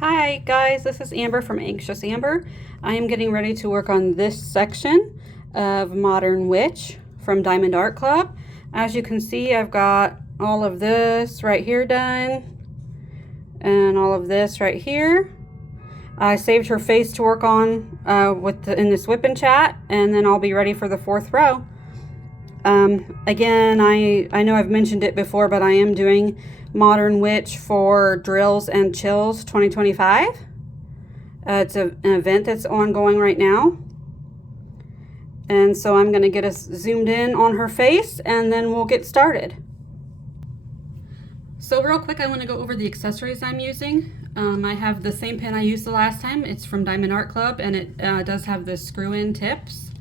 Hi guys, this is Amber from Anxious Amber. I am getting ready to work on this section of Modern Witch from Diamond Art Club. As you can see, I've got all of this right here done and all of this right here. I saved her face to work on in this WIP and chat, and then I'll be ready for the fourth row. Again, I know I've mentioned it before, but I am doing Modern Witch for Drills and Chills 2025. It's an event that's ongoing right now. And so I'm going to get us zoomed in on her face and then we'll get started. So real quick, I want to go over the accessories I'm using. I have the same pen I used the last time. It's from Diamond Art Club, and it does have the screw-in tips.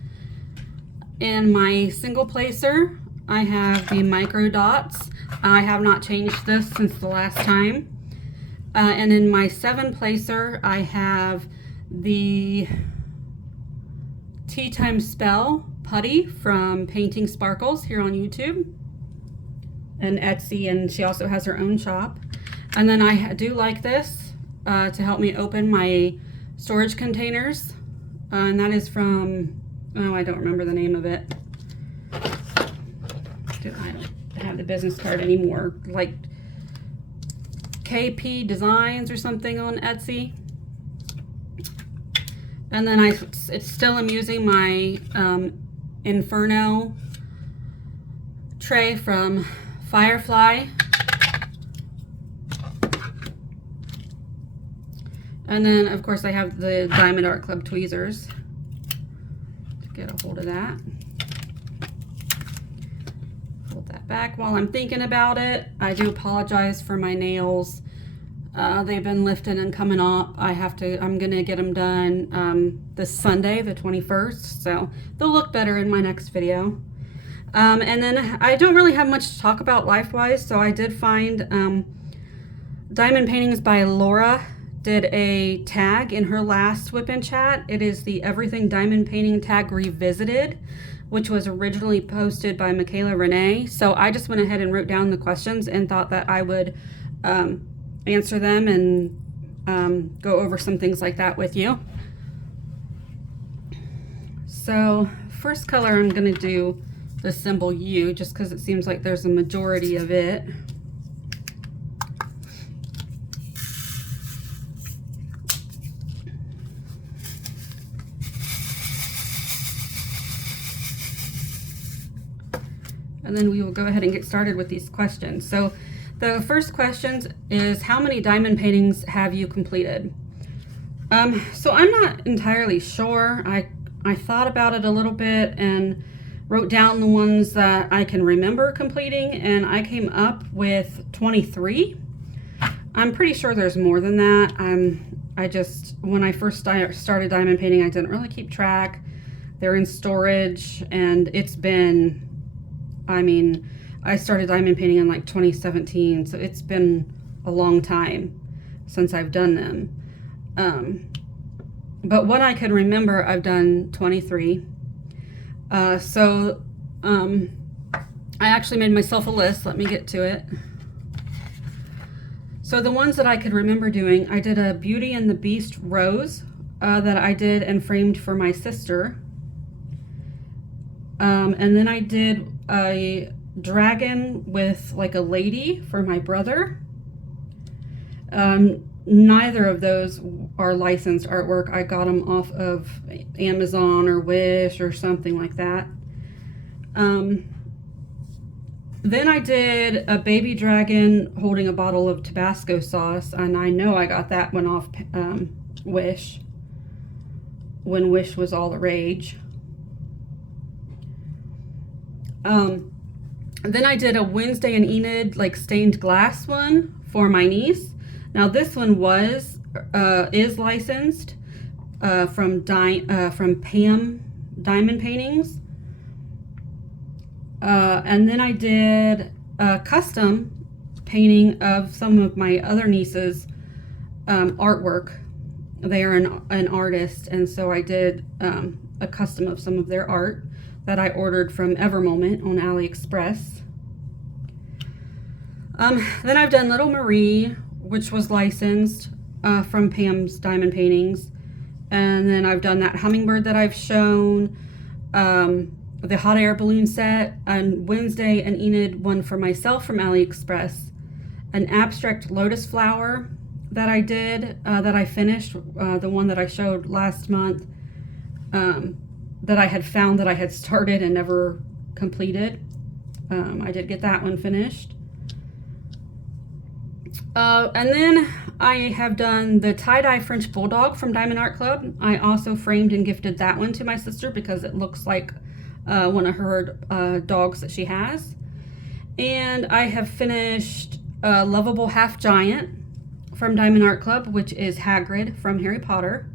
In my single placer, I have the micro dots. I have not changed this since the last time. And in my 7 placer, I have the Tea Time Spell putty from Painting Sparkles here on YouTube and Etsy, and she also has her own shop. And then I do like this to help me open my storage containers, and that is from, oh, I don't remember the name of it. I don't have the business card anymore, like KP Designs or something on Etsy. And then it's still am using my Inferno tray from Firefly. And then of course I have the Diamond Art Club tweezers to get a hold of that. Hold that back while I'm thinking about it. I do apologize for my nails. They've been lifting and coming off. I'm gonna get them done this Sunday, the 21st, so they'll look better in my next video. And then I don't really have much to talk about life-wise, so I did find Diamond Paintings by Laura did a tag in her last WIP and chat. It is the Everything Diamond Painting tag revisited, which was originally posted by Michaela Renee. So I just went ahead and wrote down the questions and thought that I would answer them and go over some things like that with you. So first color, I'm gonna do the symbol U, just because it seems like there's a majority of it. And then we will go ahead and get started with these questions. So the first question is, how many diamond paintings have you completed? So I'm not entirely sure. I thought about it a little bit and wrote down the ones that I can remember completing, and I came up with 23. I'm pretty sure there's more than that. When I first started diamond painting, I didn't really keep track. They're in storage, and it's been, I started diamond painting in like 2017, so it's been a long time since I've done them. But what I can remember, I've done 23. I actually made myself a list. Let me get to it. So the ones that I could remember doing, I did a Beauty and the Beast rose that I did and framed for my sister. And then I did a dragon with like a lady for my brother. Neither of those are licensed artwork. I got them off of Amazon or Wish or something like that. Then I did a baby dragon holding a bottle of Tabasco sauce, and I know I got that one off Wish, when Wish was all the rage. Then I did a Wednesday and Enid like stained glass one for my niece. Now this one is licensed from Pam Diamond Paintings. And then I did a custom painting of some of my other nieces' artwork. They are an artist, and so I did a custom of some of their art that I ordered from Evermoment on AliExpress. Then I've done Little Marie, which was licensed. from Pam's diamond paintings. And then I've done that hummingbird that I've shown, the hot air balloon set, and Wednesday and Enid one for myself from AliExpress, an abstract lotus flower that I did, that I finished, the one that I showed last month, that I had found that I had started and never completed. I did get that one finished. And then I have done the tie-dye French Bulldog from Diamond Art Club. I also framed and gifted that one to my sister because it looks like one of her dogs that she has. And I have finished Lovable Half Giant from Diamond Art Club, which is Hagrid from Harry Potter.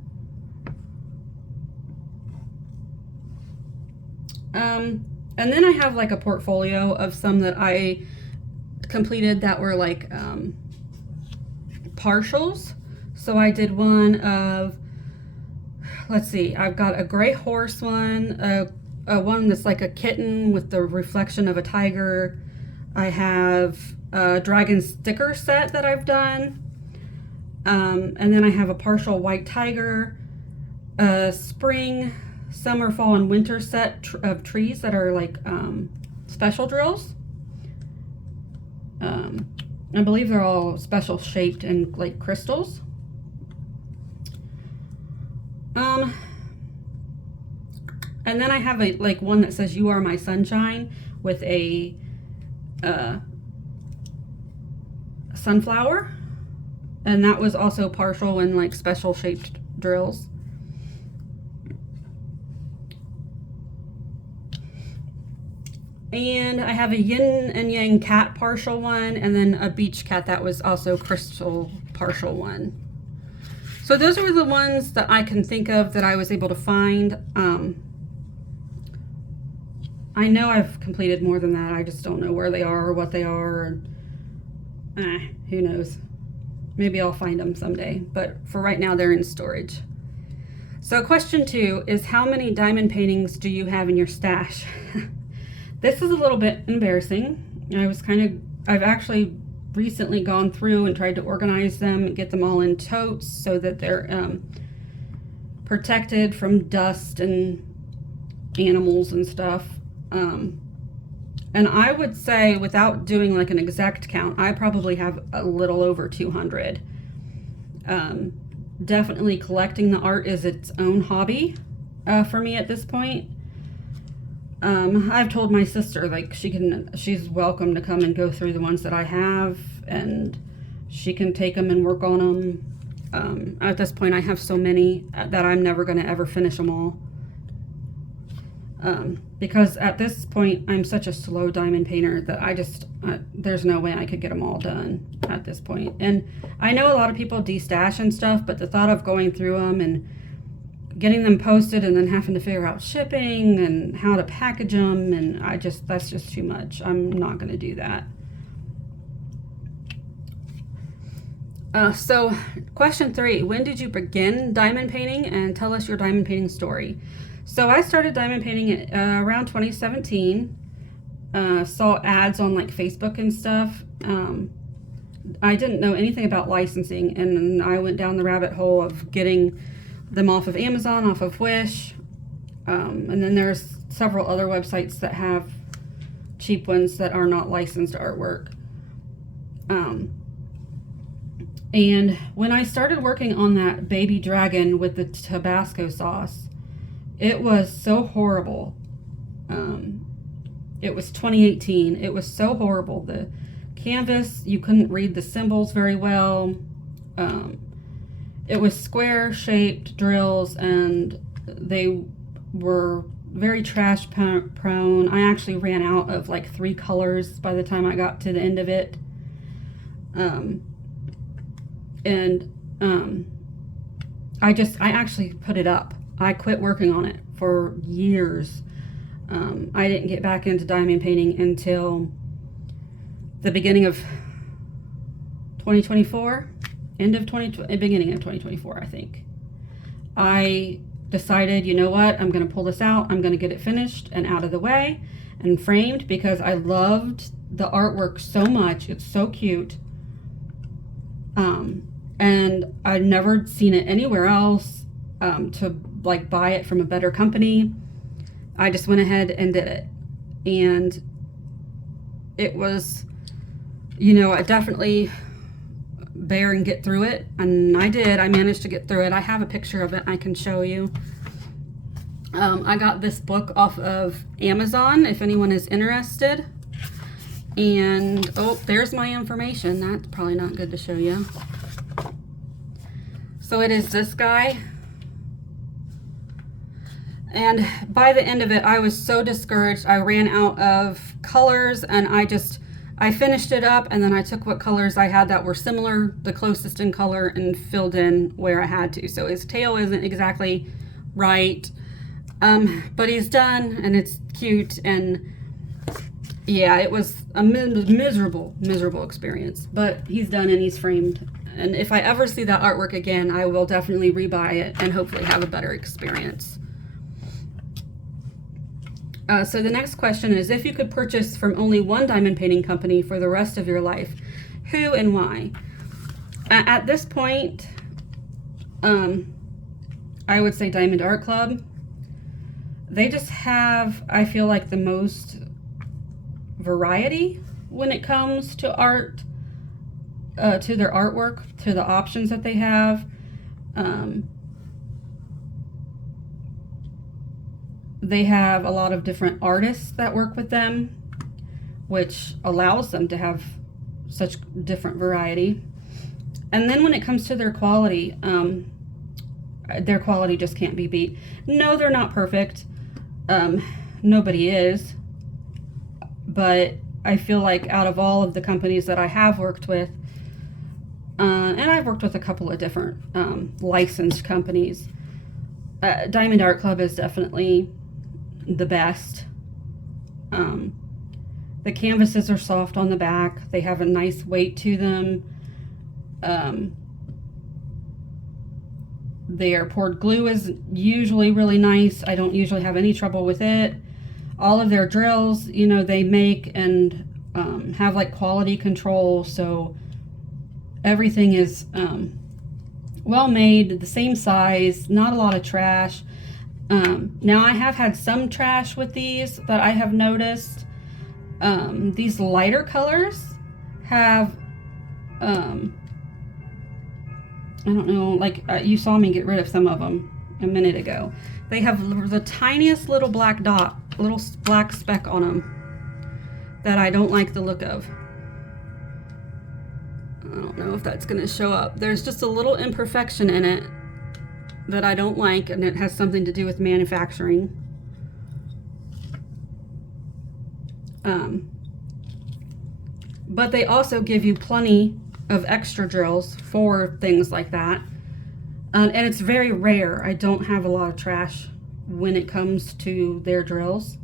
And then I have like a portfolio of some that I completed that were like partials. So I did one of, let's see, I've got a gray horse one, one that's like a kitten with the reflection of a tiger. I have a dragon sticker set that I've done. And then I have a partial white tiger, a spring, summer, fall, and winter set of trees that are like special drills. I believe they're all special shaped and like crystals. And then I have a like one that says "You Are My Sunshine" with a sunflower, and that was also partial and like special shaped drills. And I have a yin and yang cat partial one, and then a beach cat that was also crystal partial one. So those are the ones that I can think of that I was able to find. I know I've completed more than that. I just don't know where they are or what they are. Who knows? Maybe I'll find them someday. But for right now, they're in storage. So question 2 is, how many diamond paintings do you have in your stash? This is a little bit embarrassing. I've actually recently gone through and tried to organize them and get them all in totes so that they're protected from dust and animals and stuff. And I would say, without doing like an exact count, I probably have a little over 200. Definitely collecting the art is its own hobby for me at this point. I've told my sister like she's welcome to come and go through the ones that I have, and she can take them and work on them. At this point, I have so many that I'm never going to ever finish them all. Because at this point, I'm such a slow diamond painter that there's no way I could get them all done at this point. And I know a lot of people de-stash and stuff, but the thought of going through them and getting them posted and then having to figure out shipping and how to package them, and that's just too much. I'm not going to do that. So question 3, when did you begin diamond painting, and tell us your diamond painting story? So I started diamond painting around 2017. Saw ads on like Facebook and stuff. I didn't know anything about licensing, and I went down the rabbit hole of getting them off of Amazon, off of Wish, and then there's several other websites that have cheap ones that are not licensed artwork. And when I started working on that baby dragon with the Tabasco sauce, it was so horrible. It was 2018. It was so horrible. The canvas, you couldn't read the symbols very well. It was square shaped drills, and they were very trash prone. I actually ran out of like 3 colors by the time I got to the end of it. I actually put it up. I quit working on it for years. I didn't get back into diamond painting until the beginning of 2024, beginning of 2024, I think. I decided, you know what, I'm going to pull this out. I'm going to get it finished and out of the way and framed because I loved the artwork so much. It's so cute. And I'd never seen it anywhere else, to like buy it from a better company. I just went ahead and did it. And it was, I definitely bear and get through it. And I did. I managed to get through it. I have a picture of it I can show you. I got this book off of Amazon, if anyone is interested. And, oh, there's my information. That's probably not good to show you. So it is this guy. And by the end of it, I was so discouraged. I ran out of colors, and I finished it up, and then I took what colors I had that were similar, the closest in color, and filled in where I had to. So his tail isn't exactly right, but he's done, and it's cute, and yeah, it was a miserable experience, but he's done and he's framed. And if I ever see that artwork again, I will definitely rebuy it and hopefully have a better experience. So the next question is, if you could purchase from only one diamond painting company for the rest of your life, who and why? At this point, I would say Diamond Art Club. They just have, I feel like, the most variety when it comes to art, to their artwork, to the options that they have. They have a lot of different artists that work with them, which allows them to have such different variety. And then when it comes to their quality just can't be beat. No, they're not perfect. Nobody is. But I feel like out of all of the companies that I have worked with, and I've worked with a couple of different licensed companies, Diamond Art Club is definitely the best. The canvases are soft on the back. They have a nice weight to them. Their poured glue is usually really nice. I don't usually have any trouble with it. All of their drills, they make and have like quality control, so everything is well made, the same size, not a lot of trash. Now I have had some trash with these that I have noticed. These lighter colors have, I don't know, like you saw me get rid of some of them a minute ago. They have the tiniest little black dot, little black speck on them that I don't like the look of. I don't know if that's going to show up. There's just a little imperfection in it that I don't like, and it has something to do with manufacturing. But they also give you plenty of extra drills for things like that. And it's very rare. I don't have a lot of trash when it comes to their drills.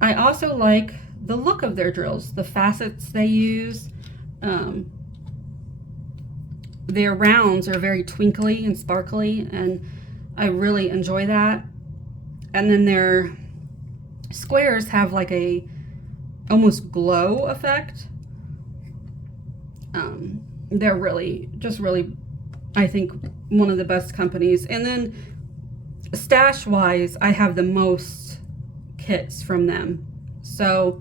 I also like the look of their drills, the facets they use. Their rounds are very twinkly and sparkly, and I really enjoy that. And then their squares have like a almost glow effect. They're really, I think, one of the best companies. And then stash wise, I have the most kits from them. So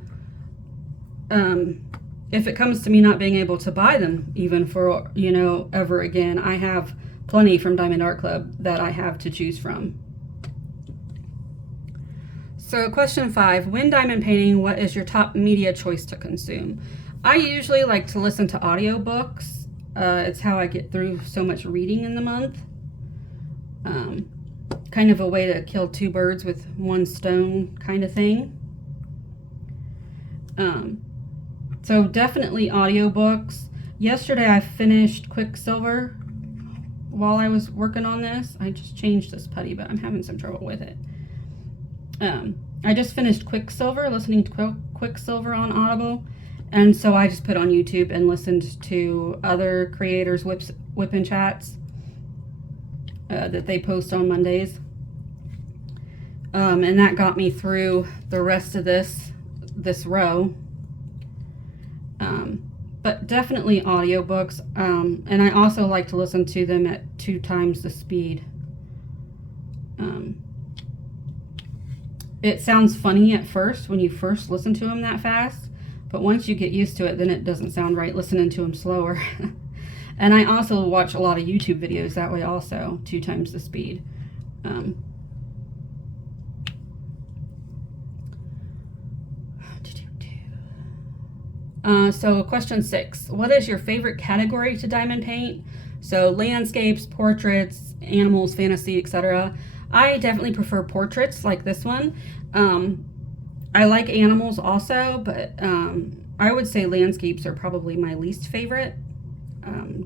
if it comes to me not being able to buy them even for, ever again, I have plenty from Diamond Art Club that I have to choose from. So question 5, when diamond painting, what is your top media choice to consume? I usually like to listen to audiobooks. It's how I get through so much reading in the month. Kind of a way to kill two birds with one stone kind of thing. So definitely audiobooks. Yesterday I finished Quicksilver while I was working on this. I just changed this putty, but I'm having some trouble with it. I just finished Quicksilver, listening to Quicksilver on Audible. And so I just put on YouTube and listened to other creators' WIP and chats that they post on Mondays. And that got me through the rest of this row. But definitely audiobooks, and I also like to listen to them at 2 times the speed. It sounds funny at first when you first listen to them that fast, but once you get used to it, then it doesn't sound right listening to them slower. And I also watch a lot of YouTube videos that way also, 2 times the speed. So question 6, what is your favorite category to diamond paint? So landscapes, portraits, animals, fantasy, etc. I definitely prefer portraits like this one. I like animals also, but I would say landscapes are probably my least favorite,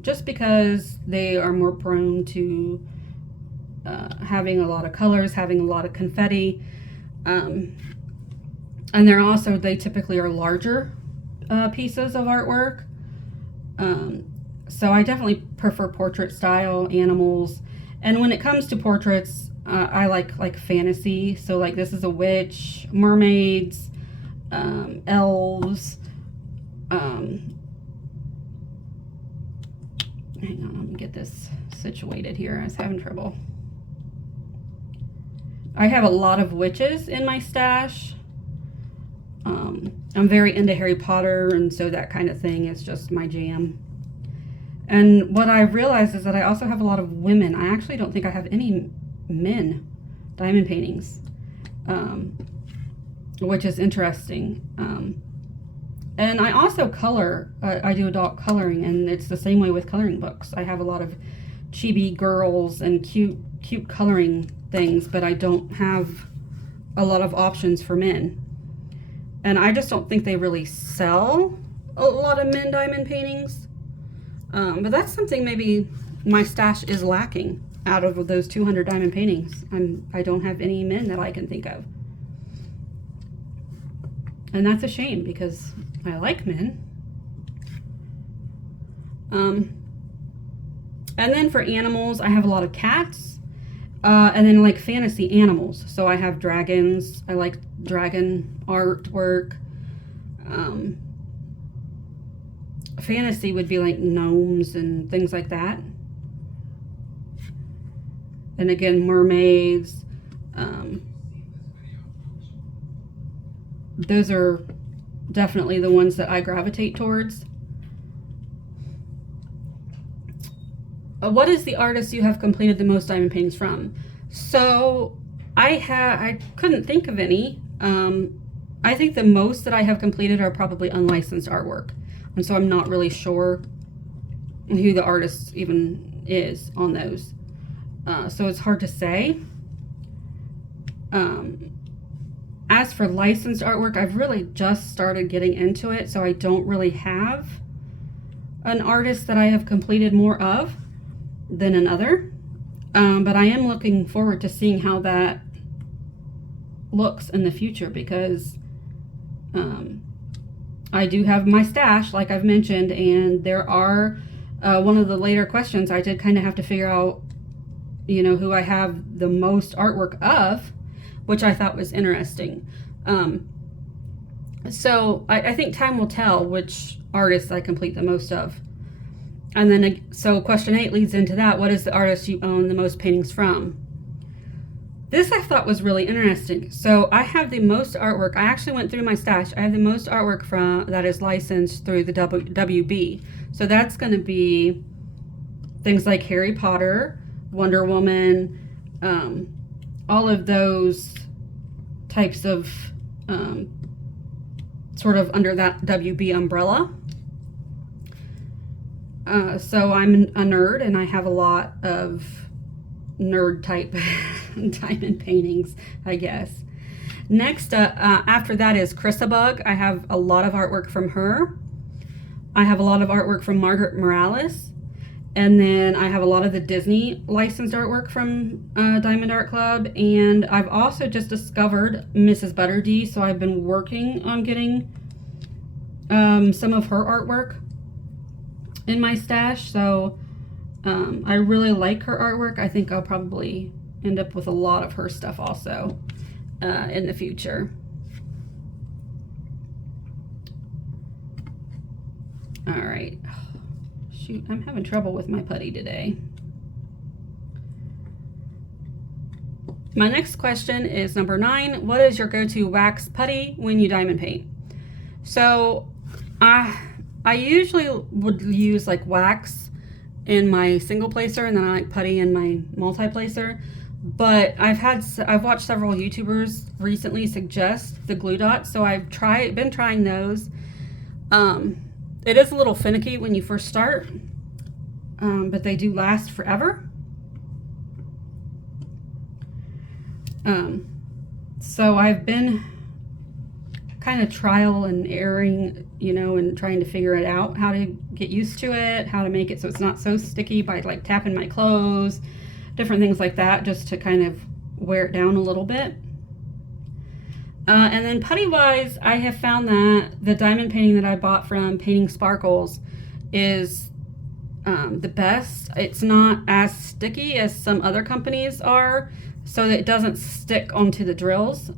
just because they are more prone to having a lot of colors, having a lot of confetti, and they typically are larger pieces of artwork. So I definitely prefer portrait style, animals, and when it comes to portraits, I like fantasy. So like this is a witch, mermaids, elves. Hang on, let me get this situated here. I was having trouble. I have a lot of witches in my stash. I'm very into Harry Potter, and so that kind of thing is just my jam. And what I realized is that I also have a lot of women. I actually don't think I have any men diamond paintings, which is interesting. And I also color. I do adult coloring, and it's the same way with coloring books. I have a lot of chibi girls and cute coloring things, but I don't have a lot of options for men. And I just don't think they really sell a lot of men diamond paintings. But that's something maybe my stash is lacking. Out of those 200 diamond paintings, I don't have any men that I can think of. And that's a shame because I like men. And then for animals, I have a lot of cats. And then like fantasy animals. So I have dragons. I like dragon artwork. Fantasy would be like gnomes and things like that. And again, mermaids. Those are definitely the ones that I gravitate towards. What is the artist you have completed the most diamond paintings from? So I couldn't think of any. I think the most that I have completed are probably unlicensed artwork. And so I'm not really sure who the artist even is on those. So it's hard to say. As for licensed artwork, I've really just started getting into it, so I don't really have an artist that I have completed more of than another. But I am looking forward to seeing how that looks in the future, because I do have my stash, like I've mentioned, and there are one of the later questions I did kind of have to figure out, you know, who I have the most artwork of, which I thought was interesting. So I think time will tell which artists I complete the most of. And then, so question 8 leads into that. What is the artist you own the most paintings from? This I thought was really interesting. So I have the most artwork. I actually went through my stash. I have the most artwork from that is licensed through the WB. So that's going to be things like Harry Potter, Wonder Woman, all of those types of sort of under that WB umbrella. So I'm a nerd, and I have a lot of nerd type diamond paintings, I guess. Next, after that is Chrisabug. I have a lot of artwork from her. I have a lot of artwork from Margaret Morales. And then I have a lot of the Disney licensed artwork from Diamond Art Club. And I've also just discovered Mrs. Butterdee, so I've been working on getting some of her artwork in my stash. So I really like her artwork. I think I'll probably end up with a lot of her stuff also in the future. All right. Shoot, I'm having trouble with my putty today. My next question is number 9. What is your go-to wax putty when you diamond paint? So I usually would use like wax in my single placer, and then I like putty in my multi-placer. But I've watched several YouTubers recently suggest the glue dots, so I've been trying those. It is a little finicky when you first start, but they do last forever. So I've been kind of trial and erroring, you know, and trying to figure it out, how to get used to it, how to make it so it's not so sticky by like tapping my clothes, different things like that, just to kind of wear it down a little bit. And then putty wise, I have found that the diamond painting that I bought from Painting Sparkles is the best. It's not as sticky as some other companies are, so that it doesn't stick onto the drills.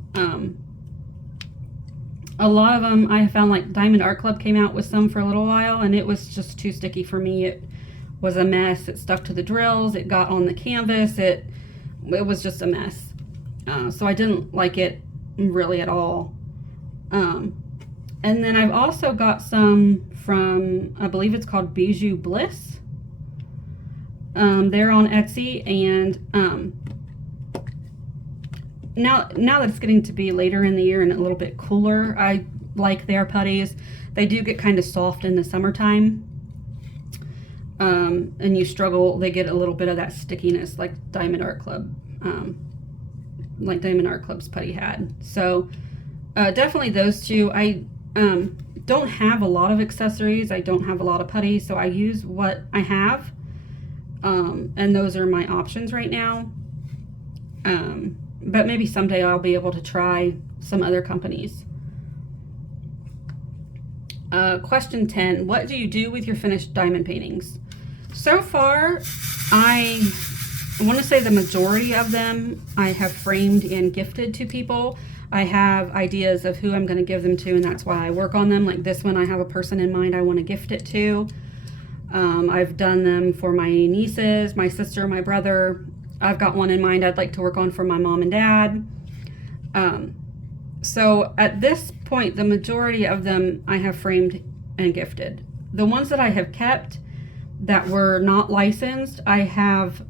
A lot of them I have found, like Diamond Art Club came out with some for a little while, and it was just too sticky for me. It was a mess. It stuck to the drills. It got on the canvas. It was just a mess. So I didn't like it really at all. And then I've also got some from, I believe it's called Bijou Bliss. They're on Etsy, and now that it's getting to be later in the year and a little bit cooler, I like their putties. They do get kind of soft in the summertime, and you struggle. They get a little bit of that stickiness like Diamond Art Club, like Diamond Art Club's putty had. So definitely those two. I don't have a lot of accessories. I don't have a lot of putty, so I use what I have, and those are my options right now. But maybe someday I'll be able to try some other companies. Question 10. What do you do with your finished diamond paintings? So far, I want to say the majority of them I have framed and gifted to people. I have ideas of who I'm going to give them to, and that's why I work on them. Like this one, I have a person in mind I want to gift it to. I've done them for my nieces, my sister, my brother. I've got one in mind I'd like to work on for my mom and dad. So at this point, the majority of them I have framed and gifted. The ones that I have kept that were not licensed, I have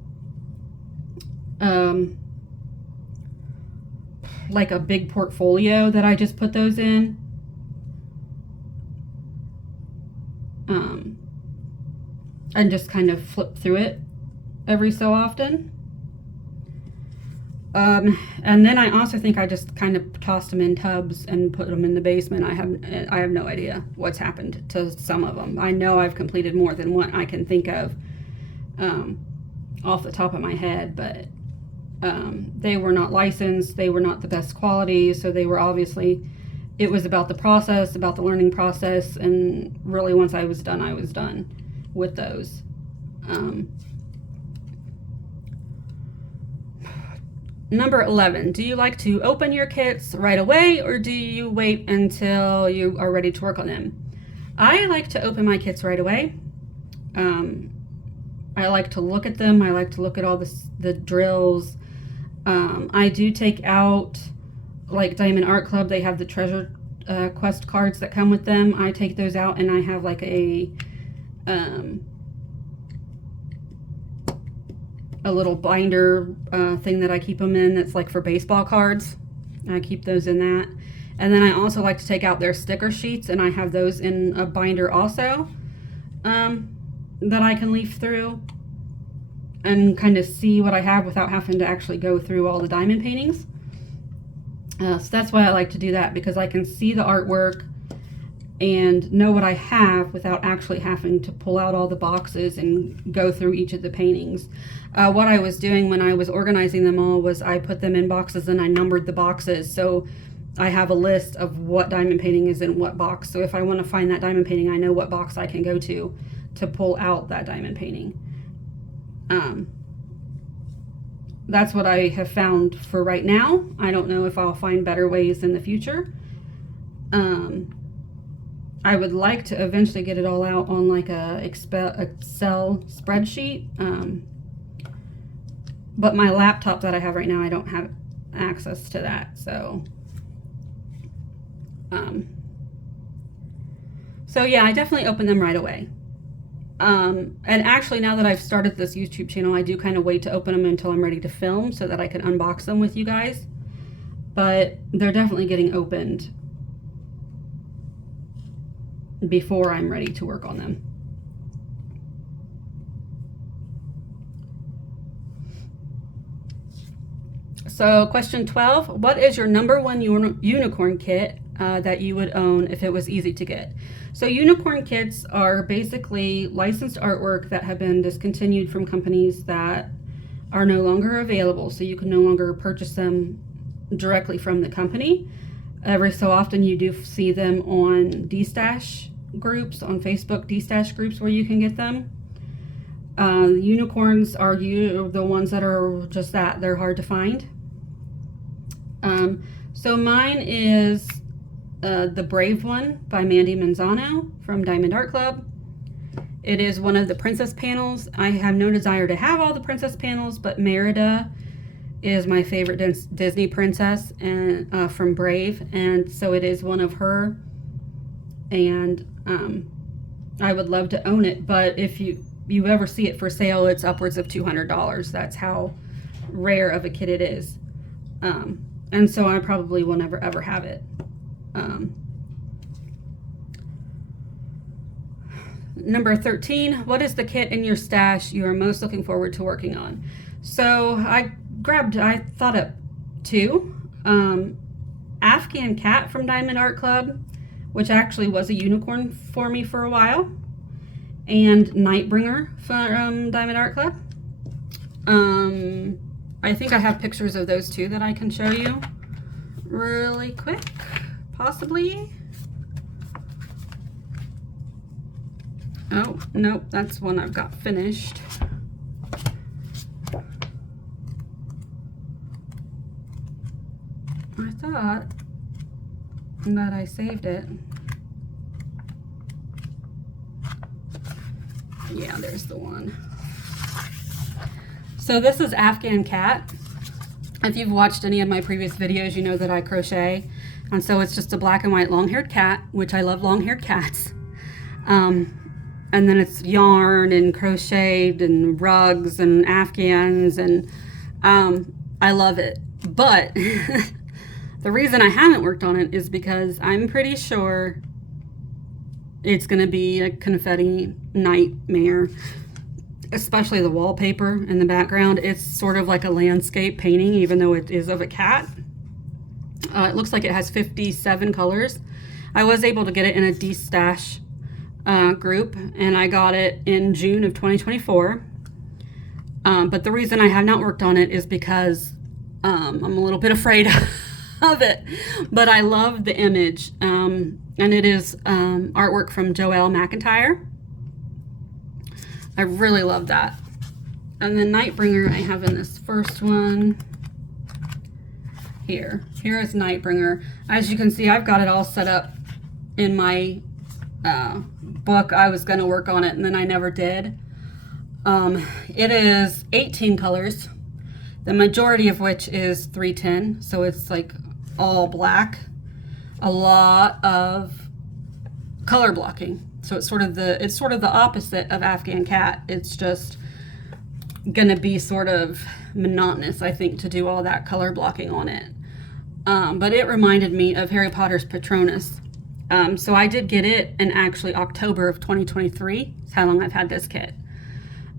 like a big portfolio that I just put those in. And just kind of flip through it every so often. And then I also think I just kind of tossed them in tubs and put them in the basement. I have no idea what's happened to some of them. I know I've completed more than what I can think of off the top of my head, but they were not licensed. They were not the best quality, so they were obviously, it was about the process, about the learning process, and really once I was done with those. Number 11, do you like to open your kits right away, or do you wait until you are ready to work on them? I like to open my kits right away. I like to look at them. I like to look at all the drills. I do take out, like Diamond Art Club, they have the treasure quest cards that come with them. I take those out, and I have like a little binder thing that I keep them in that's like for baseball cards. I keep those in that. And then I also like to take out their sticker sheets, and I have those in a binder also that I can leaf through and kind of see what I have without having to actually go through all the diamond paintings. So that's why I like to do that, because I can see the artwork and know what I have without actually having to pull out all the boxes and go through each of the paintings. What I was doing when I was organizing them all was I put them in boxes and I numbered the boxes, so I have a list of what diamond painting is in what box. So if I want to find that diamond painting, I know what box I can go to pull out that diamond painting. That's what I have found for right now. I don't know if I'll find better ways in the future. I would like to eventually get it all out on like a Excel spreadsheet. But my laptop that I have right now, I don't have access to that. So yeah, I definitely open them right away. And actually, now that I've started this YouTube channel, I do kind of wait to open them until I'm ready to film so that I can unbox them with you guys. But they're definitely getting opened before I'm ready to work on them. So question 12, what is your #1 unicorn kit that you would own if it was easy to get? So unicorn kits are basically licensed artwork that have been discontinued from companies that are no longer available. So you can no longer purchase them directly from the company. Every so often you do see them on D-Stash groups, on Facebook D-Stash groups where you can get them. Unicorns are the ones that are just that, they're hard to find. So mine is the Brave one by Mandy Manzano from Diamond Art Club. It is one of the princess panels. I have no desire to have all the princess panels, but Merida is my favorite Disney princess and from Brave, and so it is one of her, and I would love to own it, but if you ever see it for sale, it's upwards of $200. That's how rare of a kit it is. And so I probably will never ever have it. Number 13, what is the kit in your stash you are most looking forward to working on? So I thought up two. Afghan Cat from Diamond Art Club, which actually was a unicorn for me for a while, and Nightbringer from Diamond Art Club. I think I have pictures of those two that I can show you really quick, possibly. Oh, nope, that's one I've got finished. I thought that I saved it. Yeah, there's the one. So this is Afghan Cat. If you've watched any of my previous videos, you know that I crochet. And so it's just a black and white long-haired cat, which I love long-haired cats. And then it's yarn and crocheted and rugs and Afghans, and I love it. But the reason I haven't worked on it is because I'm pretty sure it's going to be a confetti nightmare, especially the wallpaper in the background. It's sort of like a landscape painting, even though it is of a cat. It looks like it has 57 colors. I was able to get it in a D-Stash group, and I got it in June of 2024. But the reason I have not worked on it is because I'm a little bit afraid of it. But I love the image, and it is artwork from Joelle McIntyre. I really love that. And then Nightbringer I have in this first one. Here is Nightbringer. As you can see, I've got it all set up in my book. I was going to work on it, and then I never did. It is 18 colors, the majority of which is 310, so it's like all black. A lot of color blocking. So it's sort of the opposite of Afghan Cat. It's just gonna be sort of monotonous, I think, to do all that color blocking on it. But it reminded me of Harry Potter's Patronus. So I did get it in actually October of 2023. That's how long I've had this kit.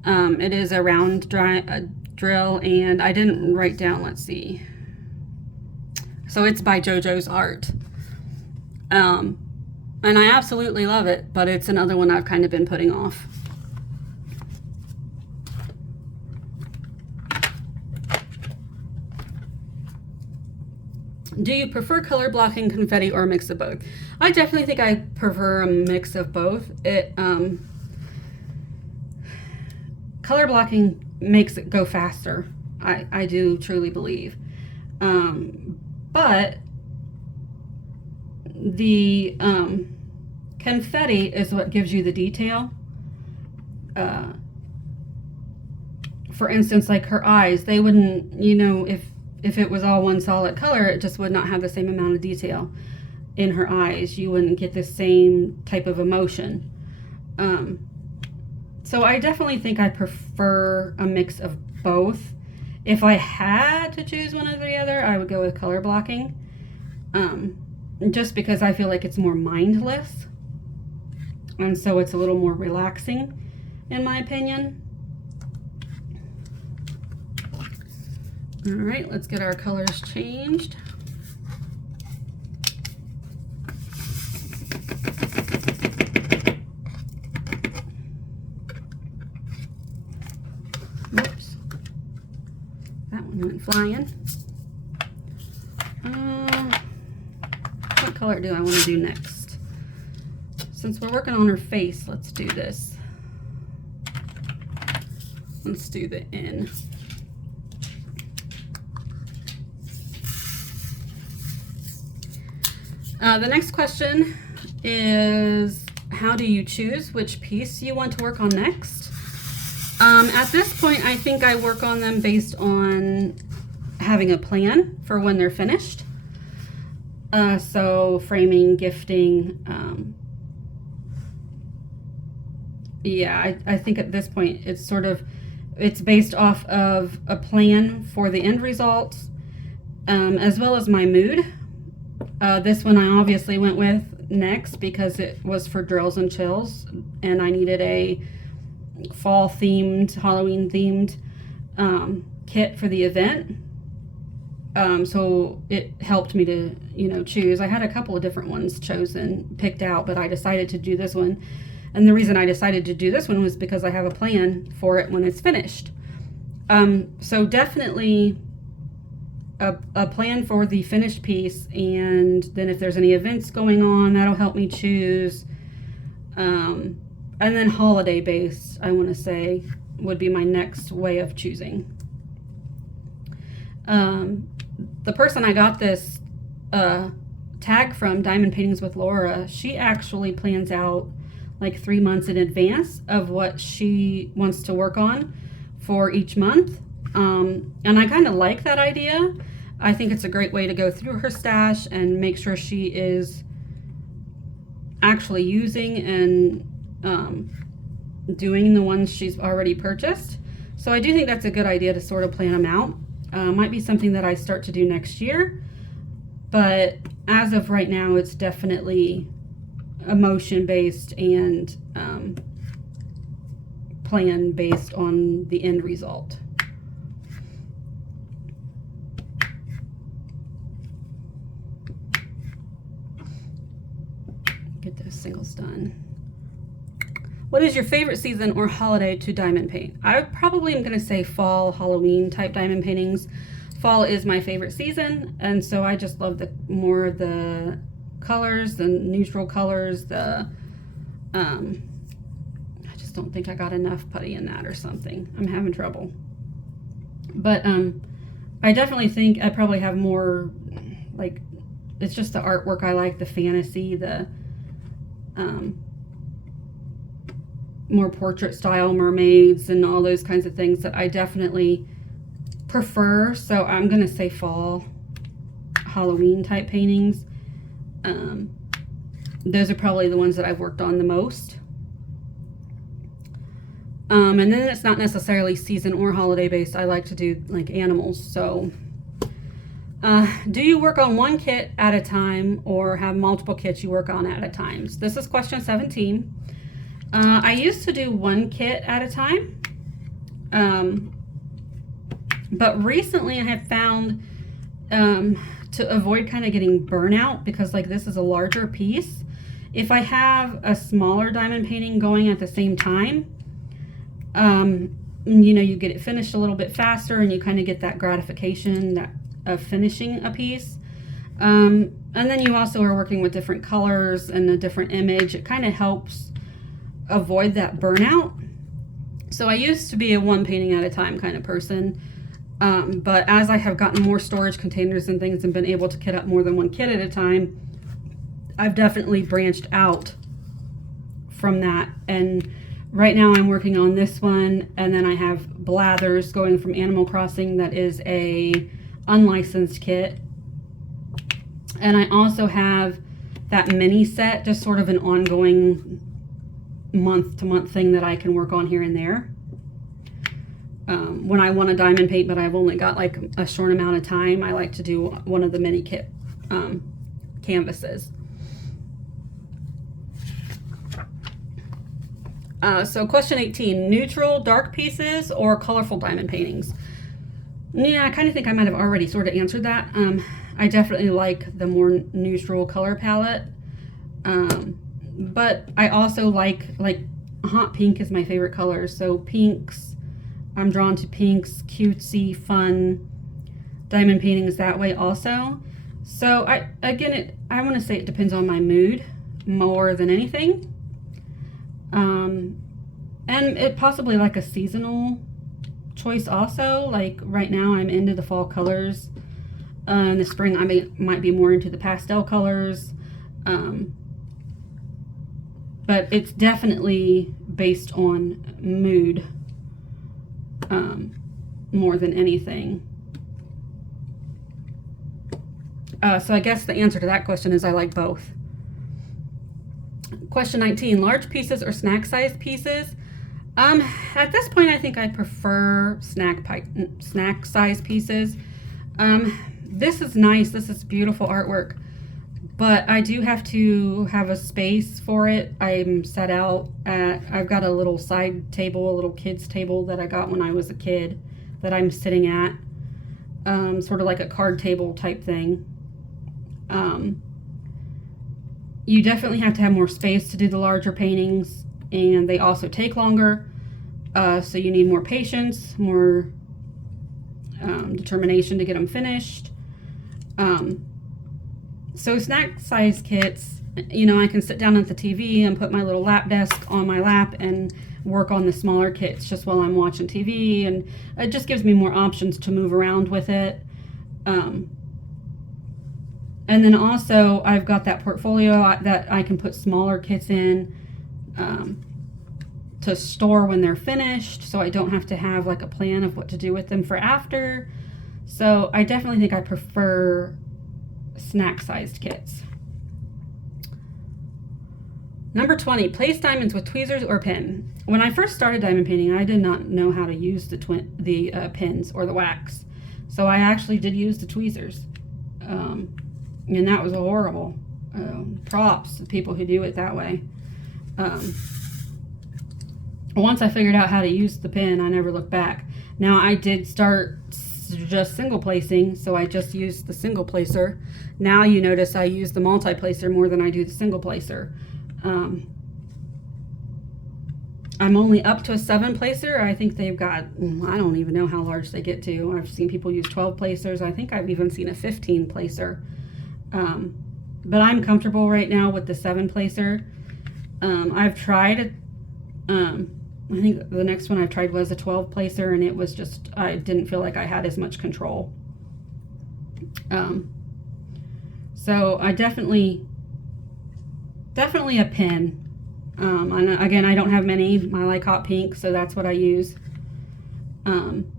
It is a round drill, and I didn't write down, let's see. So it's by JoJo's Art. And I absolutely love it, but it's another one I've kind of been putting off. Do you prefer color blocking, confetti, or a mix of both? I definitely think I prefer a mix of both. Color blocking makes it go faster. I do truly believe. But the Confetti is what gives you the detail. For instance, like her eyes, they wouldn't, you know, if it was all one solid color, it just would not have the same amount of detail in her eyes. You wouldn't get the same type of emotion. So I definitely think I prefer a mix of both. If I had to choose one or the other, I would go with color blocking, just because I feel like it's more mindless, and so it's a little more relaxing, in my opinion. All right, let's get our colors changed. Oops, that one went flying. What color do I want to do next? Since we're working on her face, let's do this. Let's do the N. The next question is, how do you choose which piece you want to work on next? At this point, I think I work on them based on having a plan for when they're finished. So framing, gifting, yeah, I think at this point it's based off of a plan for the end results, as well as my mood. This one I obviously went with next because it was for Drills and Chills, and I needed a fall themed, Halloween themed kit for the event. So it helped me to, you know, choose. I had a couple of different ones picked out, but I decided to do this one. And the reason I decided to do this one was because I have a plan for it when it's finished. So definitely a plan for the finished piece, and then if there's any events going on, that'll help me choose. And then holiday based, I want to say, would be my next way of choosing. The person I got this tag from, Diamond Paintings with Laura, she actually plans out like 3 months in advance of what she wants to work on for each month. And I kind of like that idea. I think it's a great way to go through her stash and make sure she is actually using and doing the ones she's already purchased. So I do think that's a good idea to sort of plan them out. Might be something that I start to do next year, but as of right now, it's definitely emotion based and plan based on the end result. Get those singles done. What is your favorite season or holiday to diamond paint? I probably am going to say fall, Halloween type diamond paintings. Fall is my favorite season, and so I just love the colors, the neutral colors, I just don't think I got enough putty in that or something. I'm having trouble. But I definitely think I probably have more, like, it's just the artwork I like, the fantasy, the more portrait style mermaids and all those kinds of things that I definitely prefer. So I'm gonna say fall, Halloween type paintings. Those are probably the ones that I've worked on the most. And then it's not necessarily season or holiday based. I like to do like animals. So do you work on one kit at a time or have multiple kits you work on at a time? So this is question 17. I used to do one kit at a time, but recently I have found to avoid kind of getting burnout, because like this is a larger piece, if I have a smaller diamond painting going at the same time, you know, you get it finished a little bit faster and you kind of get that gratification of finishing a piece. And then you also are working with different colors and a different image. It kind of helps avoid that burnout. So I used to be a one painting at a time kind of person, but as I have gotten more storage containers and things and been able to kit up more than one kit at a time, I've definitely branched out from that. And right now I'm working on this one, and then I have Blathers going from Animal Crossing that is a unlicensed kit. And I also have that mini set, just sort of an ongoing month-to-month thing that I can work on here and there. When I want to diamond paint, but I've only got like a short amount of time, I like to do one of the mini kit canvases. So question 18, neutral dark pieces or colorful diamond paintings? Yeah, I kind of think I might have already sort of answered that. I definitely like the more neutral color palette. But I also like hot pink is my favorite color. So pinks, I'm drawn to pinks, cutesy, fun diamond paintings that way also. So I want to say it depends on my mood more than anything. And it possibly like a seasonal choice also. Like right now I'm into the fall colors. In the spring I might be more into the pastel colors. But it's definitely based on mood more than anything. So I guess the answer to that question is I like both. Question 19, large pieces or snack size pieces? At this point I think I prefer snack size pieces. This is nice, this is beautiful artwork, but I do have to have a space for it. I'm set out at, I've got a little side table, a little kids table that I got when I was a kid that I'm sitting at, sort of like a card table type thing. You definitely have to have more space to do the larger paintings, and they also take longer, so you need more patience, more determination to get them finished. So snack size kits, you know, I can sit down at the TV and put my little lap desk on my lap and work on the smaller kits just while I'm watching TV, and it just gives me more options to move around with it. And then also I've got that portfolio that I can put smaller kits in to store when they're finished, so I don't have to have like a plan of what to do with them for after. So I definitely think I prefer snack sized kits. Number 20, place diamonds with tweezers or pen. When I first started diamond painting, I did not know how to use the pins or the wax. So I actually did use the tweezers. And that was horrible. Props to people who do it that way. Once I figured out how to use the pen, I never looked back. Now I did start just single placing, so I just used the single placer. Now you notice I use the multi-placer more than I do the single placer. I'm only up to a 7 placer. I think they've got, I don't even know how large they get to. I've seen people use 12 placers. I think I've even seen a 15 placer. But I'm comfortable right now with the 7 placer. I've tried, I think the next one I've tried was a 12 placer, and it was just, I didn't feel like I had as much control. So I definitely a pen. And again, I don't have many. I like hot pink, so that's what I use. And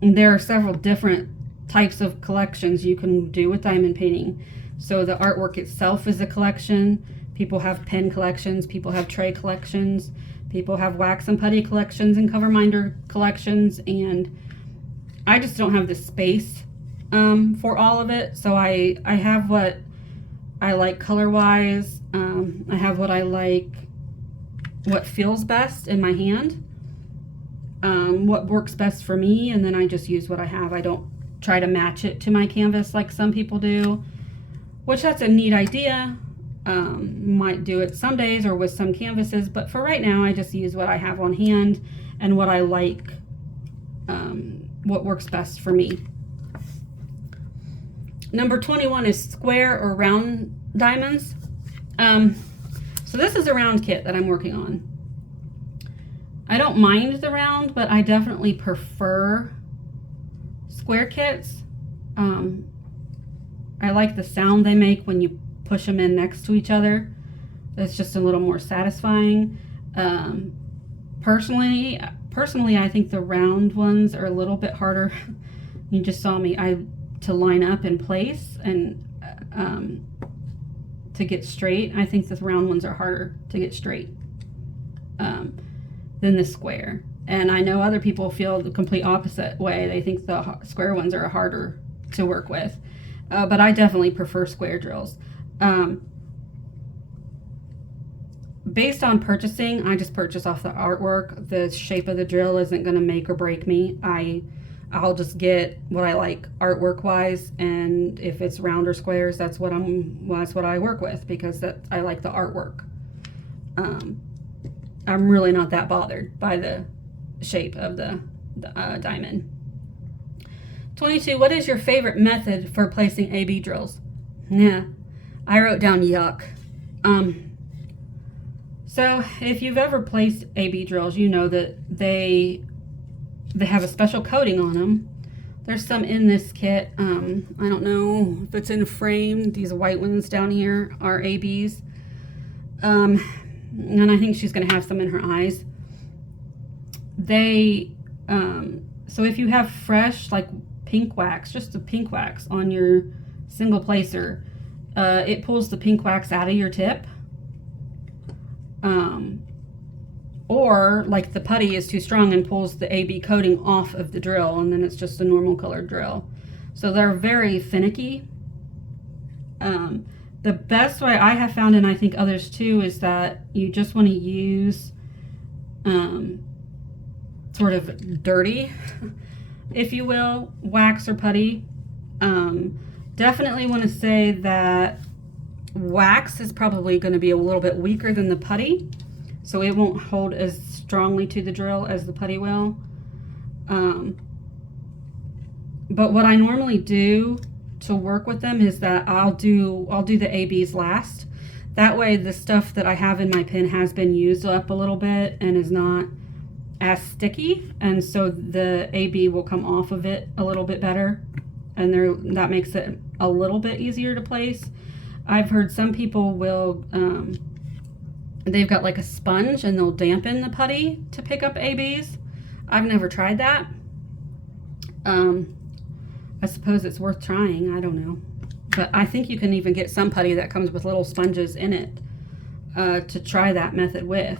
there are several different types of collections you can do with diamond painting. So the artwork itself is a collection. People have pen collections, people have tray collections, people have wax and putty collections and cover minder collections, and I just don't have the space for all of it. So I have what I like color wise. I have what I like, what feels best in my hand, what works best for me, and then I just use what I have. I don't try to match it to my canvas like some people do, which that's a neat idea. Might do it some days or with some canvases, but for right now I just use what I have on hand and what I like, what works best for me. Number 21 is square or round diamonds. So this is a round kit that I'm working on. I don't mind the round, but I definitely prefer square kits. I like the sound they make when you push them in next to each other. It's just a little more satisfying. Personally, I think the round ones are a little bit harder. You just saw me, to line up in place and to get straight. I think the round ones are harder to get straight than the square. And I know other people feel the complete opposite way. They think the square ones are harder to work with. But I definitely prefer square drills. Based on purchasing, I just purchase off the artwork. The shape of the drill isn't going to make or break me. I'll just get what I like artwork wise, and if it's round or squares, that's what I work with, because I like the artwork. I'm really not that bothered by the shape of the diamond. 22, what is your favorite method for placing AB drills? Yeah, I wrote down yuck. So if you've ever placed AB drills, you know that they have a special coating on them. There's some in this kit. I don't know if it's in frame. These white ones down here are ABs. And I think she's gonna have some in her eyes. So if you have fresh, like pink wax, just the pink wax on your single placer, it pulls the pink wax out of your tip. Or like the putty is too strong and pulls the AB coating off of the drill, and then it's just a normal colored drill. So they're very finicky. The best way I have found, and I think others too, is that you just want to use sort of dirty, if you will, wax or putty. Definitely want to say that wax is probably going to be a little bit weaker than the putty, so it won't hold as strongly to the drill as the putty will. But what I normally do to work with them is that I'll do the ABs last. That way the stuff that I have in my pin has been used up a little bit and is not as sticky, and so the AB will come off of it a little bit better, and that makes it a little bit easier to place. I've heard some people will, they've got like a sponge and they'll dampen the putty to pick up ABs. I've never tried that. I suppose it's worth trying, I don't know. But I think you can even get some putty that comes with little sponges in it to try that method with.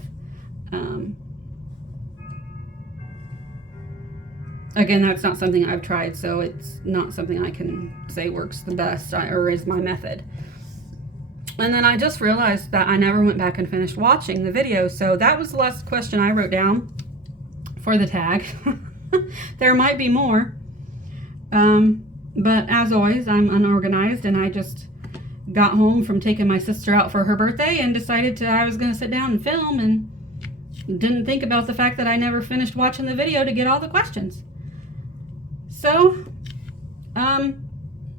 Again, that's not something I've tried, so it's not something I can say works the best or is my method. And then I just realized that I never went back and finished watching the video, so that was the last question I wrote down for the tag. There might be more, but as always, I'm unorganized, and I just got home from taking my sister out for her birthday and decided I was going to sit down and film, and didn't think about the fact that I never finished watching the video to get all the questions. So, I'm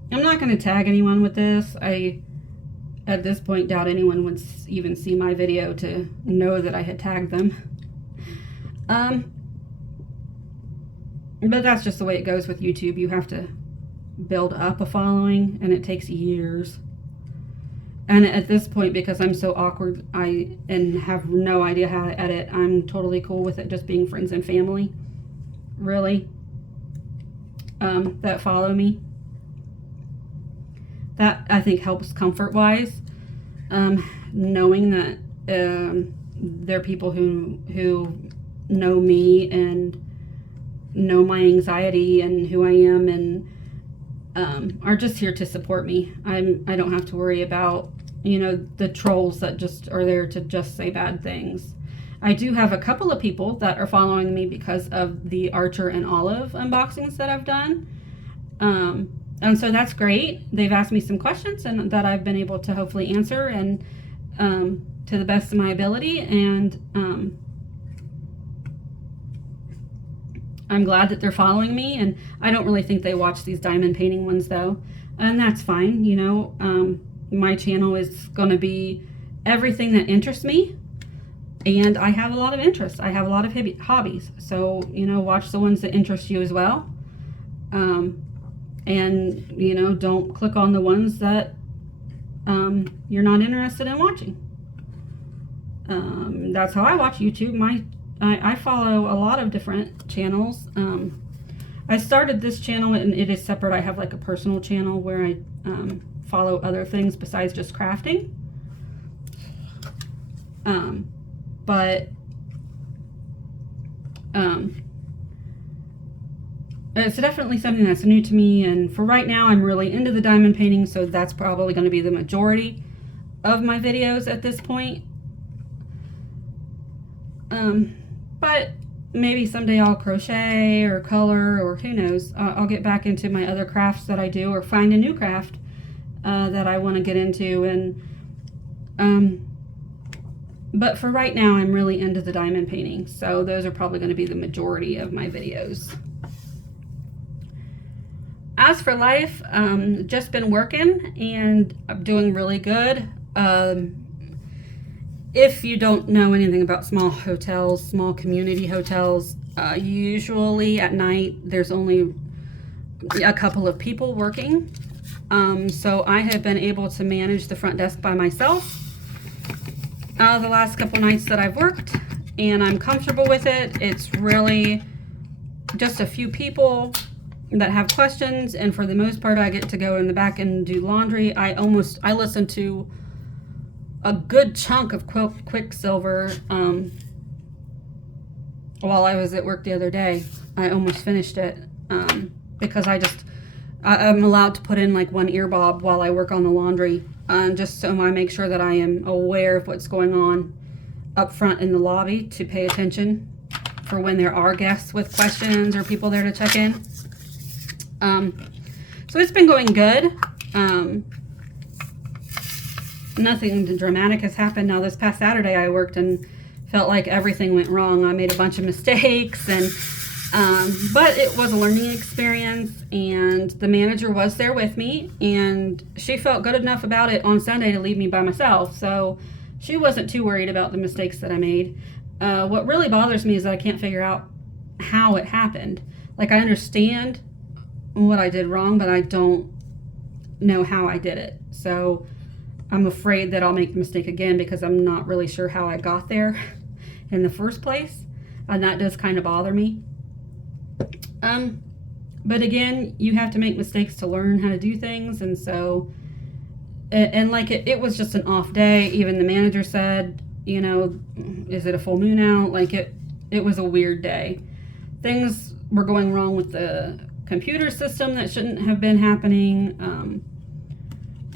not going to tag anyone with this. I, at this point, doubt anyone would even see my video to know that I had tagged them. But that's just the way it goes with YouTube. You have to build up a following, and it takes years. And at this point, because I'm so awkward and have no idea how to edit, I'm totally cool with it just being friends and family, really, that follow me. That, I think, helps comfort-wise, knowing that there are people who know me and know my anxiety and who I am, and are just here to support me. I don't have to worry about, the trolls that just are there to just say bad things. I do have a couple of people that are following me because of the Archer and Olive unboxings that I've done. And so that's great. They've asked me some questions and that I've been able to hopefully answer, and to the best of my ability. And I'm glad that they're following me, and I don't really think they watch these diamond painting ones though. And that's fine. My channel is going to be everything that interests me. And I have a lot of interests. I have a lot of hobbies. So, watch the ones that interest you as well. And, don't click on the ones that you're not interested in watching. That's how I watch YouTube. I follow a lot of different channels. I started this channel and it is separate. I have like a personal channel where I follow other things besides just crafting. But it's definitely something that's new to me, and for right now I'm really into the diamond painting, so that's probably going to be the majority of my videos at this point. But maybe someday I'll crochet or color, or who knows, I'll get back into my other crafts that I do, or find a new craft that I want to get into. And but for right now I'm really into the diamond painting, so those are probably going to be the majority of my videos. As for life, just been working and I'm doing really good. If you don't know anything about small hotels, small community hotels, usually at night there's only a couple of people working. So I have been able to manage the front desk by myself the last couple nights that I've worked, and I'm comfortable with it. It's really just a few people that have questions, and for the most part I get to go in the back and do laundry. I listened to a good chunk of Quicksilver while I was at work the other day. I almost finished it because I'm allowed to put in like one earbob while I work on the laundry, just so I make sure that I am aware of what's going on up front in the lobby, to pay attention for when there are guests with questions or people there to check in. So it's been going good. Nothing dramatic has happened. Now this past Saturday I worked and felt like everything went wrong. I made a bunch of mistakes, and but it was a learning experience, and the manager was there with me, and she felt good enough about it on Sunday to leave me by myself, so she wasn't too worried about the mistakes that I made. What really bothers me is that I can't figure out how it happened. Like, I understand what I did wrong, but I don't know how I did it. So I'm afraid that I'll make the mistake again, because I'm not really sure how I got there in the first place, and that does kind of bother me. But again, you have to make mistakes to learn how to do things, and so, and like it was just an off day. Even the manager said, you know, is it a full moon out? Like it was a weird day. Things were going wrong with the computer system that shouldn't have been happening.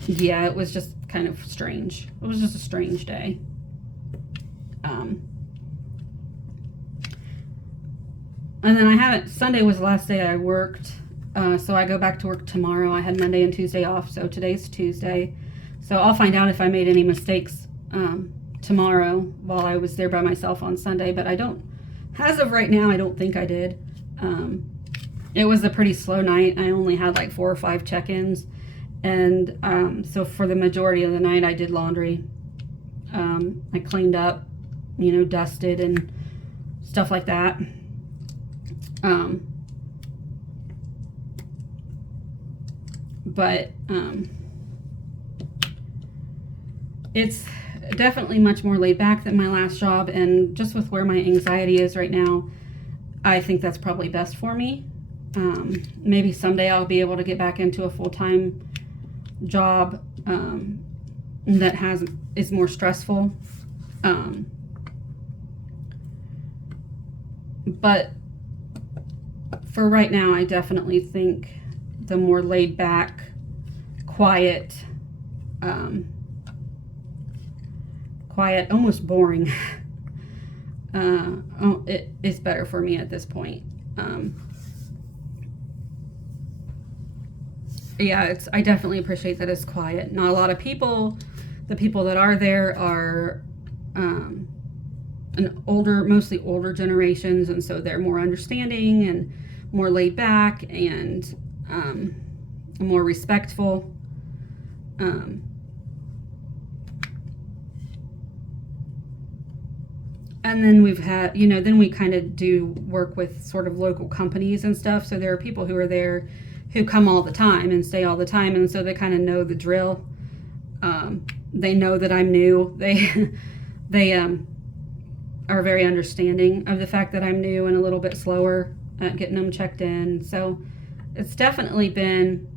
Yeah, it was just kind of strange. It was just a strange day. And then Sunday was the last day I worked, so I go back to work tomorrow. I had Monday and Tuesday off, so today's Tuesday. So I'll find out if I made any mistakes tomorrow while I was there by myself on Sunday, but I don't, as of right now, I don't think I did. It was a pretty slow night. I only had like 4 or 5 check-ins, and so for the majority of the night I did laundry. I cleaned up, you know, dusted and stuff like that. But it's definitely much more laid back than my last job, and just with where my anxiety is right now, I think that's probably best for me. Maybe someday I'll be able to get back into a full-time job that is more stressful. But for right now, I definitely think the more laid back, quiet, almost boring, it is better for me at this point. Yeah, I definitely appreciate that it's quiet. Not a lot of people. The people that are there are mostly older generations, and so they're more understanding and more laid back and more respectful. And then we've had, you know, then we kind of do work with sort of local companies and stuff. So there are people who are there who come all the time and stay all the time. And so they kind of know the drill. They know that I'm new. they are very understanding of the fact that I'm new and a little bit slower at getting them checked in. So it's definitely been,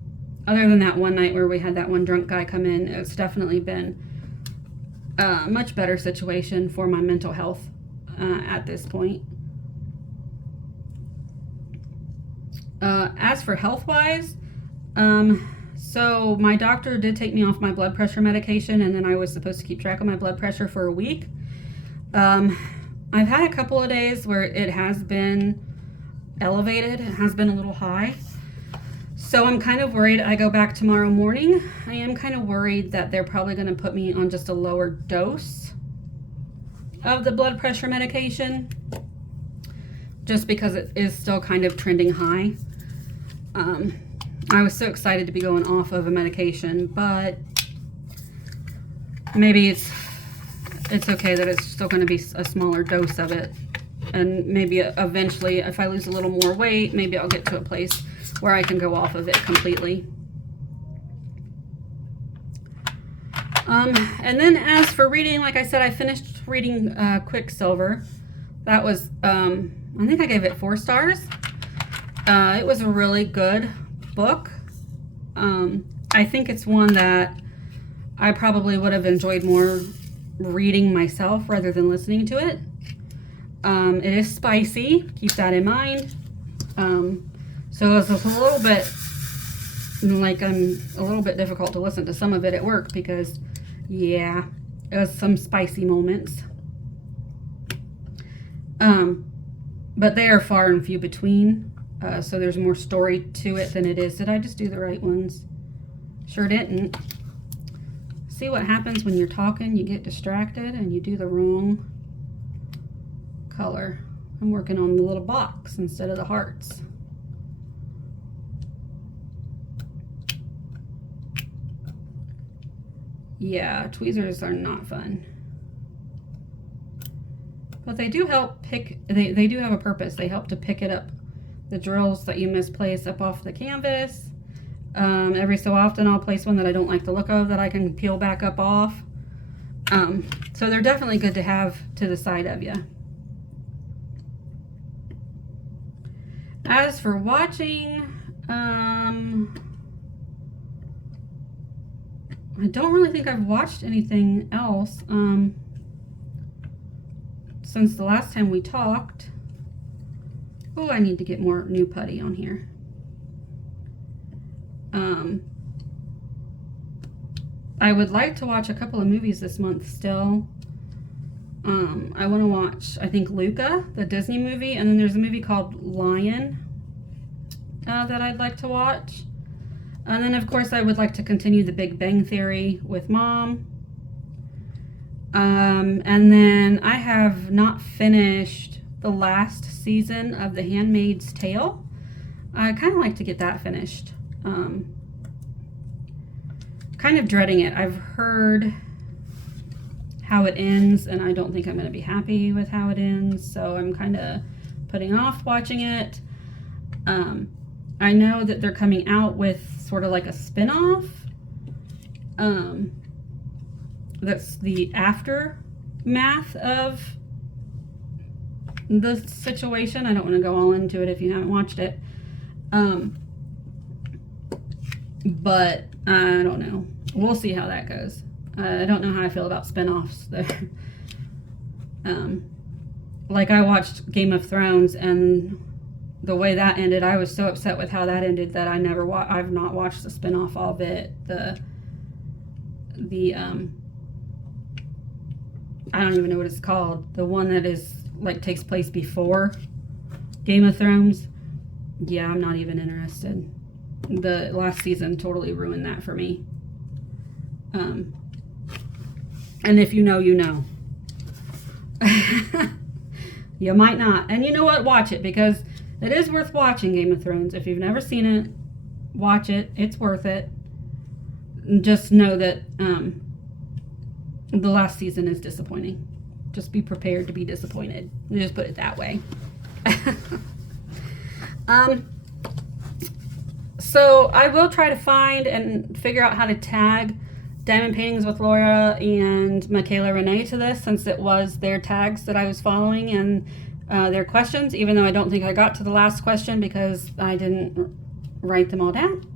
other than that one night where we had that one drunk guy come in, it's definitely been a much better situation for my mental health at this point. As for health-wise, so my doctor did take me off my blood pressure medication, and then I was supposed to keep track of my blood pressure for a week. I've had a couple of days where it has been elevated. It has been a little high. So I'm kind of worried. I go back tomorrow morning. I am kind of worried that they're probably going to put me on just a lower dose of the blood pressure medication, just because it is still kind of trending high. I was so excited to be going off of a medication, but maybe it's okay that it's still going to be a smaller dose of it. And maybe eventually, if I lose a little more weight, maybe I'll get to a place where I can go off of it completely. And then as for reading, like I said, I finished reading Quicksilver. That was, I think I gave it 4 stars. It was a really good book. I think it's one that I probably would have enjoyed more reading myself rather than listening to it. It is spicy, keep that in mind. So it's a little bit like a little bit difficult to listen to some of it at work because, yeah, it was some spicy moments. But they are far and few between. So there's more story to it than it is. Did I just do the right ones? Sure didn't. See what happens when you're talking, you get distracted and you do the wrong color. I'm working on the little box instead of the hearts. Yeah, tweezers are not fun. But they do help pick, they do have a purpose. They help to pick it up, the drills that you misplace up off the canvas. Every so often I'll place one that I don't like the look of that I can peel back up off. So they're definitely good to have to the side of you. As for watching, I don't really think I've watched anything else since the last time we talked. Oh, I need to get more new putty on here. I would like to watch a couple of movies this month still. I want to watch, I think, Luca, the Disney movie, and then there's a movie called Lion that I'd like to watch. And then, of course, I would like to continue The Big Bang Theory with Mom. And then I have not finished the last season of The Handmaid's Tale. I kind of like to get that finished. Kind of dreading it. I've heard how it ends, and I don't think I'm going to be happy with how it ends, so I'm kind of putting off watching it. I know that they're coming out with sort of like a spin-off. That's the aftermath of the situation. I don't want to go all into it if you haven't watched it. But I don't know. We'll see how that goes. I don't know how I feel about spin-offs. Like I watched Game of Thrones, and the way that ended, I was so upset with how that ended that I've not watched the spin-off of it. I don't even know what it's called. The one that is like takes place before Game of Thrones. Yeah, I'm not even interested. The last season totally ruined that for me. And if you know, you know. You might not. And you know what? Watch it, because it is worth watching, Game of Thrones. If you've never seen it, watch it. It's worth it. Just know that the last season is disappointing. Just be prepared to be disappointed. Just put it that way. So I will try to find and figure out how to tag Diamond Paintings with Laura and Michaela Renee to this, since it was their tags that I was following and their questions, even though I don't think I got to the last question because I didn't write them all down.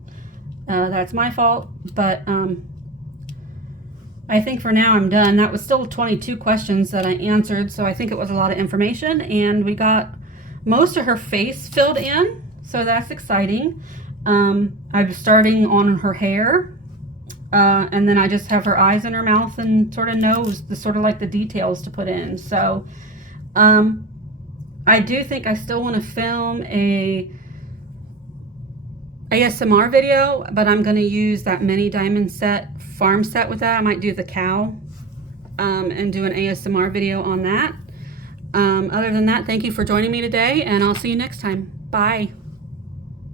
That's my fault, but I think for now I'm done. That was still 22 questions that I answered, so I think it was a lot of information, and we got most of her face filled in, so that's exciting. I'm starting on her hair, and then I just have her eyes and her mouth and sort of nose, the sort of like the details to put in. So I do think I still want to film a ASMR video, but I'm going to use that mini diamond set, farm set with that. I might do the cow and do an ASMR video on that. Other than that, thank you for joining me today, and I'll see you next time. Bye.